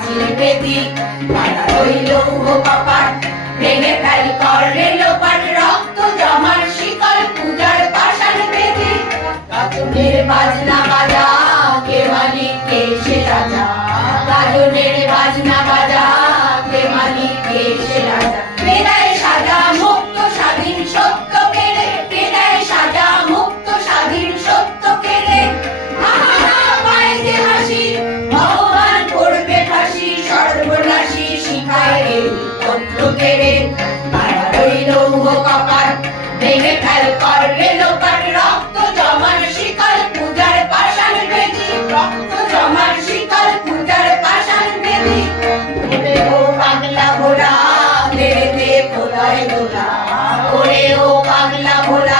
বাঁচিল বেদি। তারা রইল পাপার, ভেঙে ফেল কর রেল পার। রক্ত জমার শিকল, পূজার পাশার বেদি। কাতনের বাজনা বাজা, কে মালিক কে সে রাজা? কাজনের বাজনা বাজা, কে মালিক কে সে রাজা? লৌহ কপার ভেঙে ফেল কর রেলকার রক্ত, জমার শিকল, পূজার পাশান বেদি। রক্ত, জমার শিকল, পূজার পাশান বেদি। ওরে ও পাগলা ভোলা, মেরে দে প্রলয় দোলা। ওরে ও পাগলা ভোলা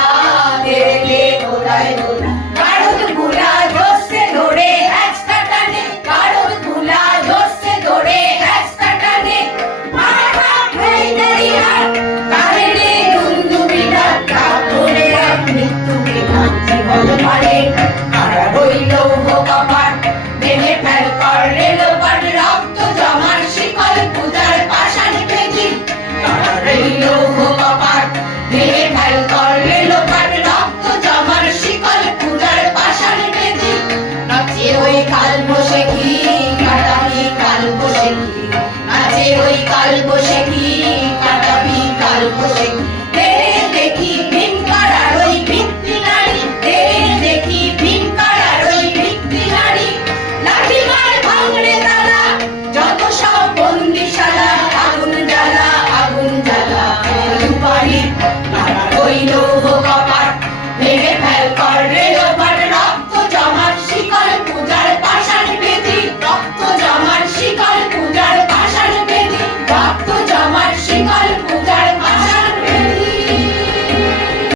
Thank you.